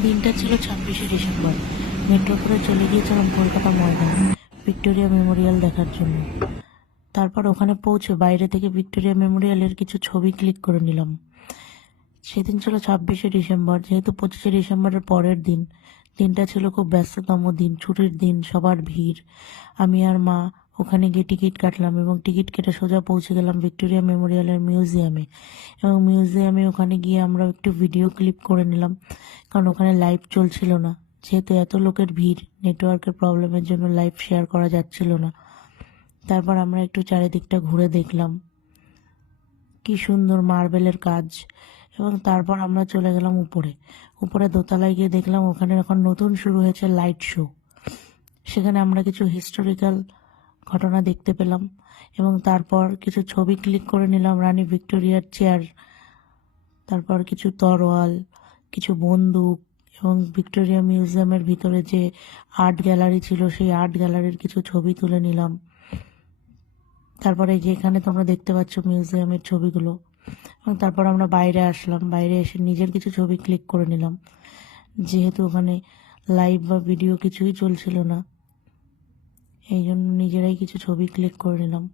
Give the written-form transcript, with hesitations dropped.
দিনটা ছিল 26শে December. Metro করে চলে গিয়েছিলাম কলকাতা ময়দান ভিক্টোরিয়া মেমোরিয়াল দেখার জন্য। তারপর ওখানে পৌঁছে বাইরে থেকে ভিক্টোরিয়া মেমোরিয়ালের কিছু ছবি ক্লিক করে নিলাম। সেদিন ছিল 26শে ডিসেম্বর, যেহেতু 25শে ডিসেম্বরের পরের দিন। দিনটা ছিল খুব ব্যস্ততম দিন, ছুটির দিন, সবার ভিড়। আমি আর মা ওখানে গিয়ে টিকিট কাটলাম এবং টিকিট কেটে সোজা পৌঁছে গেলাম ভিক্টোরিয়া মেমোরিয়ালের মিউজিয়ামে। এবং মিউজিয়ামে ওখানে গিয়ে আমরা একটু ভিডিও ক্লিপ করে নিলাম, কারণ ওখানে লাইভ চলছিল না। যেহেতু এত লোকের ভিড়, নেটওয়ার্কের প্রবলেমের জন্য লাইভ শেয়ার করা যাচ্ছিল না। তারপর আমরা একটু চারিদিকটা ঘুরে দেখলাম, কি সুন্দর মার্বেলের কাজ। এবং তারপর আমরা চলে গেলাম উপরে। উপরে দোতলায় গিয়ে দেখলাম ওখানে এখন নতুন শুরু হয়েছে লাইট শো। সেখানে আমরা কিছু হিস্টোরিক্যাল ঘটনা দেখতে পেলাম এবং তারপর কিছু ছবি ক্লিক করে নিলাম রানী ভিক্টোরিয়ার চেয়ার, তারপর কিছু তরোয়াল, কিছু বন্দুক এবং ভিক্টোরিয়া মিউজিয়ামের ভিতরে যে আর্ট গ্যালারি ছিল সেই আর্ট গ্যালারির কিছু ছবি তুলে নিলাম। তারপরে যে এখানে তোমরা দেখতে পাচ্ছ মিউজিয়ামের ছবিগুলো। এবং তারপর আমরা বাইরে আসলাম, বাইরে এসে নিজের কিছু ছবি ক্লিক করে নিলাম, যেহেতু ওখানে লাইভ বা ভিডিও কিছুই চলছিল না, এই জন্য নিজেরাই কিছু ছবি ক্লিক করে নিলাম।